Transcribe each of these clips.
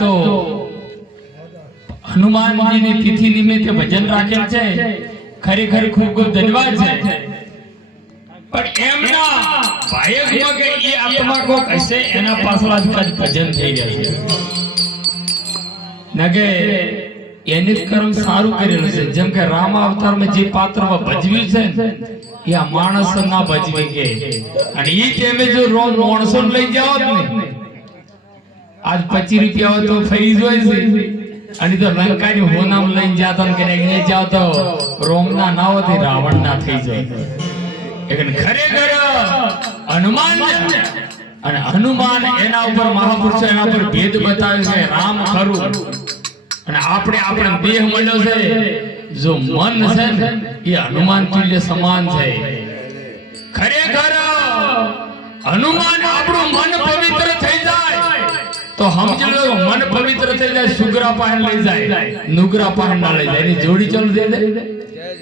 તો હનુમાનજીની તિથિ નિમિત્તે ભજન રાખેલ છે, ખરેખર ખૂબ ખૂબ ધન્યવાદ છે. પણ એમના ભાયકમાં કે એ આત્મા કોક હશે એના પાછળ આજ ભજન થઈ ગયા છે. નગે એની કર્મ સારું કરેલું છે. જેમ કે રામ અવતારમાં જે પાત્રમાં ભજવ્યું છે એ આ માણસ ના ભજવી કે, અને એ તેમે જો રોજ માણસો લઈ જાઓ ને આજ 25 રૂપિયા હોય તો ફરી જોઈ છે, અને તો લંકાની હોનામ લઈને જાતા ને કે જાવ તો રોમના ના હોતી રાવણ ના થઈ જાય. ખરેખર હનુમાન અને હનુમાન એના ઉપર મહાપુરુષો એના ઉપર ભેદ બતાવે છે. રામ ખરું અને આપણે દેહ મળ્યો છે, જો મન છે ને એ હનુમાન તુલ્ય સમાન છે. ખરેખર હનુમાન આપણું મન પવિત્ર થઈ જાય તો સમજી લો, મન પવિત્ર થઈ જાય સુગરા પાહન લઈ જાય, નુગરા પાહન ના લઈ જાય. એની જોડી ચાલુ દે દે.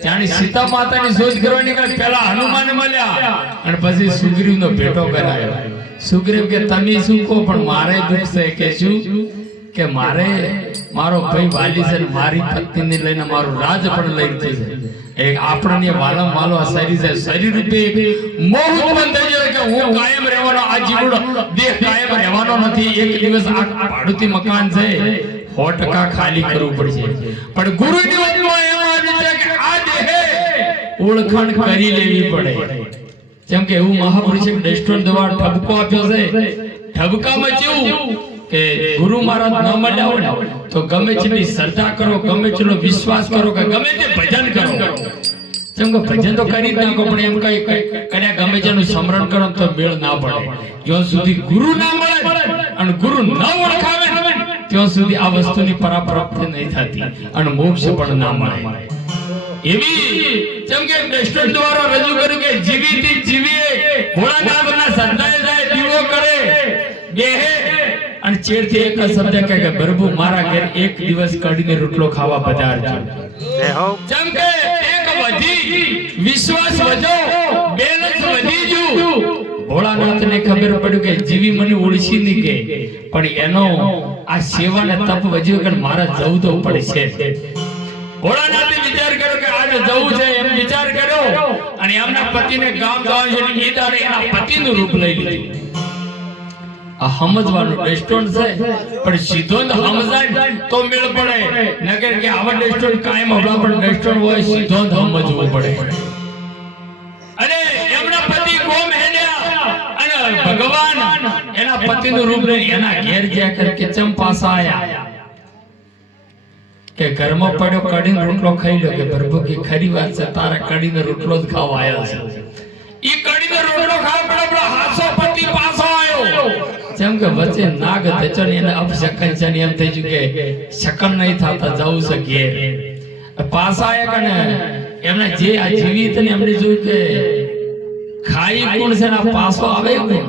જાણે સીતા માતાની શોધ કરવા નીકળે પેલા હનુમાન મળ્યા અને પછી સુગ્રીવનો ભેટો કરાયો. સુગ્રીવ કે તમે શું કહો, પણ મારે દુઃખ છે કે શું કે મારે મારો ભાઈ વાલી છે, મારી પત્નીને લઈને મારું રાજ પણ લઈ છે. એક આપણને વાલમ વાલો શરીર છે, શરીર રૂપે મોહ ઉત્પન્ન થઈ જાય કે હું કાયમ રહેવાનો, આ જીવડો દેહ કાયમ રહેવાનો નથી. એક દિવસ આ ભાડુતી મકાન છે 100% ખાલી કરવું પડશે. પણ ગુરુની વાતમાં એમ આવી છે કે આ દેહે ઓળખાણ કરી લેવી પડે. જેમ કે એવું મહાપુરુષે દૃષ્ટાંત દ્વારા ઠપકો આપ્યો છે. ઠપકામાં કેવું કે ગુરુ મહારાજ ન મળ્યા હોય તો ગમે તેટલી શ્રદ્ધા કરો, ગમે તેટલો વિશ્વાસ કરો, કે ગમે તે ભજન કરો. જેમ કે ભજન તો કરી જ નાખો, પણ એમ કઈ કર્યા ગમે તેનું સ્મરણ કરો તો મેળ ના પડે. જ્યાં સુધી ગુરુ ના મળે અને ગુરુ ન ઓળખાવે ત્યાં સુધી આ વસ્તુની પરાપ્રાપ્તિ નહીં થતી અને મોક્ષ પણ ના મળે. એવી જેમ કે દૃષ્ટાંત દ્વારા રજૂ કર્યું કે જીવીતી જીવીએ ભોળાનાથના શ્રદ્ધાએ જાય, દીવો કરે, બેહે અને ચેડથી એક જ શબ્દ કહે કે પ્રભુ મારા ઘેર એક દિવસ કઢીને રોટલો ખાવા પધારજો. જેમ કે એક વધી વિશ્વાસ વધો, બેલેન્સ વધી ગયું. ભોળાનાથને ખબર પડ્યું કે જીવી મને ઓળખી નહીં કે, પણ એનો આ સેવાને તપ વધ્યો કે મારા જવું તો પડશે. ભોળાનાથે વિચાર કર્યો કે આજે જવું છે, એમ વિચાર કર્યો અને એમના પતિને ગામ જવાનું છે. એ દાડે એના પતિનું રૂપ લઈ લીધું. આ સમજવાનું દૃષ્ટાંત છે, પણ સીધો જ સમજાય તો મેળ પડે. નગર કે આવા દૃષ્ટાંત કાયમ હમણાં પણ દૃષ્ટાંત હોય, સીધો જ સમજવું પડે. અને એમના પતિ ગોમ હેડ્યા અને ભગવાન એના પતિનું રૂપ લઈને એના ઘેર ગયા કરે કે ચંપાસા આયા કે ઘરમાં પડ્યો કઢીનો રોટલો ખાઈ લો. કે પ્રભુ કે ખરી વાત છે, તારા કઢીનો રોટલો જ ખાવા આવ્યો છે. ઈ કઢીનો રોટલો ખાવા પેલો હાસો પતિ પાછો આવ્યો. જેમ કે વચ્ચે નાગ દચન એને અપશકન છે, એમ થઈ ગયું કે શકન નહીં થતા જવું છે ઘેર. પાછા આવ્યા કે એમને જે આ જીવિત ને એમને જોયું કે ખાઈ કોણ છે ને પાછો આવે કોણ.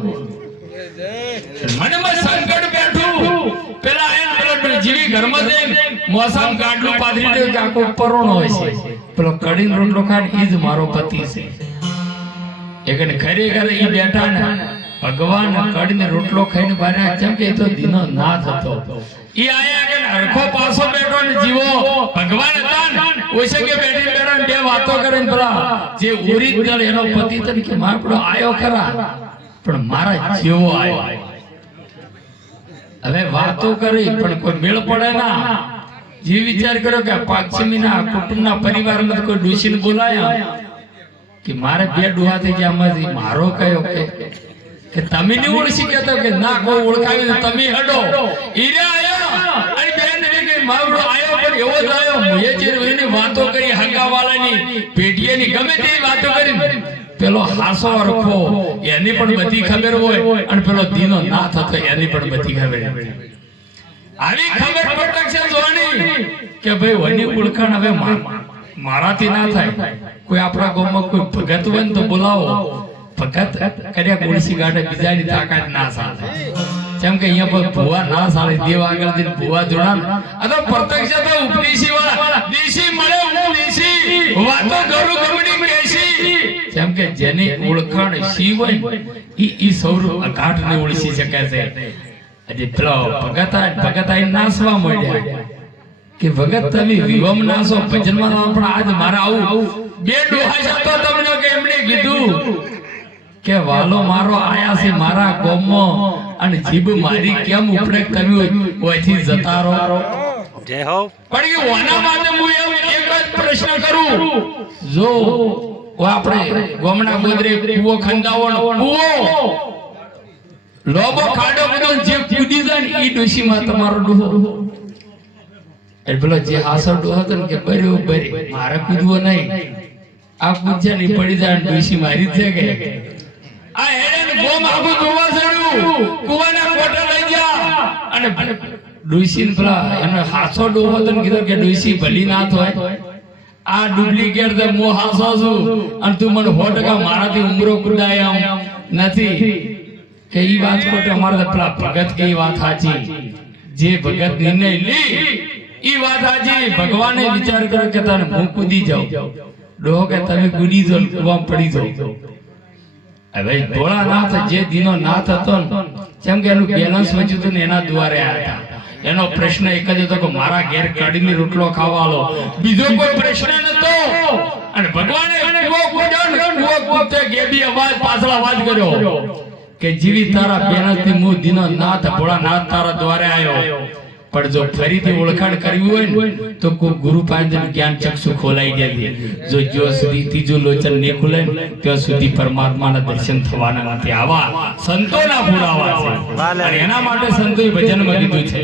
મને સંકટ બેઠું. પેલા જીવી ઘરમાં જઈને મોસમ ગાડલું પાથરી દે કે આખો પરોણો હોય છે. પેલો કઢીનો રોટલો ખાય ઈ જ મારો પતિ છે. એકને ખરેખર ઈ બેઠા ને ભગવાન કઢીને રોટલો ખાઈને બાર્યા. જેમ કે તો દીનો ના થતો. ઈ આયા કે હરખો પાછો બેઠો ને જીવો ભગવાન હતા ને ઓછે કે બેઠી બેઠા બે વાતો કરીને પેલા જે ઓરિજિનલ એનો પતિ તરીકે મારો આયો ખરા, પણ મારા જેવો આયો. હવે વાતો કરી પણ કોઈ મેળ પડે ના. જે વિચાર કર્યો કે પાક્ષમીના કુટુંબના પરિવારમાં કોઈ ડોશીને બોલાયા કે મારે બે ડોહા થઈ ગયા, આમાંથી મારો કયો કે તમે નહીં ઓળખી કહેતો કે ના કોઈ ઓળખાવી તો તમે હડો. ઈરે આયા અને બેન કે મારો આયો પણ એવો જ આયો. મુએ જે એની વાતો કરી હગાવાળાની પેઢીએની ગમે તેવી વાતો કરી. પેલો હાસો રખો એની પણ બધી ખબર હોય અને પેલો દીનો ના થતો એની પણ બધી ખબર. આવી ખબર પડતક છે જોવાની કે ભાઈ વની ઓળખાણ હવે મારાથી ના થાય. કોઈ આપણા ગામમાં કોઈ ભગત હોય ને તો બોલાવો. ભગત કર્યા ગોળસી ગાડે બીજાની તાકાત ના સાલે. જેમ કે અહીંયા પર ભુવા ના સાલે, દેવ આગળ જઈને ભુવા જોડા. આ તો પ્રત્યક્ષ તો ઉપદેશી વાળા દેશી મળે હું દેશી વાતો કરું ગમડી કેસી. જેમ કે જેની ઓળખાણ શિવ હોય ઈ સૌર ઘાટ ને ઓળખી શકે છે. હજી પેલો ભગત આઈ નાસવા માંડ્યા કે ભગત તમે વિવમ નાસો ભજનમાં પણ આજ મારા આવું બે ડોહા તો તમને કે એમણે કીધું કે વાલો મારો આયા છે મારા ગોમમાં અને જીભ મારી કેમ ઉપડે તમે ઓયથી જતા રહો જય હો પણ કે ઓના માટે હું એમ એક જ પ્રશ્ન કરું જો આપણે ગોમના ગોદરે કૂવો ખંડાવણ કૂવો લોબો ખાડો બધો જે કૂદી જાય ને ઈ ડોશીમાં તમારો ડોહો એટલે જે હાસર ડોહો હતો ને કે બરોબર મારે કૂદવો નહીં આ કૂદ્યા ની પડી જાય ડોશી મારી જ છે કે આ હેડે ગોમ આખું કૂવા સડ્યું કૂવાના કોટા લઈ ગયા અને ડોશી ને પેલા એને હાસો ડોહો હતો ને કીધું કે ડોશી ભલી ના થાય આ ડુપ્લિકેટ તો મો હાસો છું અને તું મને 100% મારાથી ઉમરો કુદાય આમ નથી કે ઈ વાત કોટે અમારે પેલા ભગત કે ઈ વાત સાચી જે ભગત નિર્ણય લી ઈ વાત સાચી ભગવાને વિચાર કર્યો કે તને હું કૂદી જાઉં ડોહો કે તમે કૂદી જાઓ કુવામાં પડી જાઓ હવે ભોળા નાથ જે દીનો નાથ હતો ને જેમ કે એનું બેલેન્સ વચ્યું હતું ને એના દ્વારે આવ્યા હતા એનો પ્રશ્ન એક જ હતો કે મારા ઘેર કડીની રોટલો ખાવાલો બીજો કોઈ પ્રશ્ન નતો અને ભગવાને કૂવો ખોદ્યો ને કૂવો ખોદતે ગેબી અવાજ પાછળ અવાજ કર્યો કે જીવી તારા બેનથી મુ દીનો નાથ ભોળા નાથ તારા દ્વારે આવ્યો પણ જો ફરીથી ઓળખાણ કરવી હોય ને તો કોઈ ગુરુ પાસે જ્ઞાન ચક્ષુ ખોલાઈ જાય જો જ્યાં સુધી ત્રીજું લોચન ને ખુલે ત્યાં સુધી પરમાત્માના દર્શન થવાના નથી આવા સંતોના પુરાવા છે અને એના માટે સંતોએ ભજનમાં કીધું છે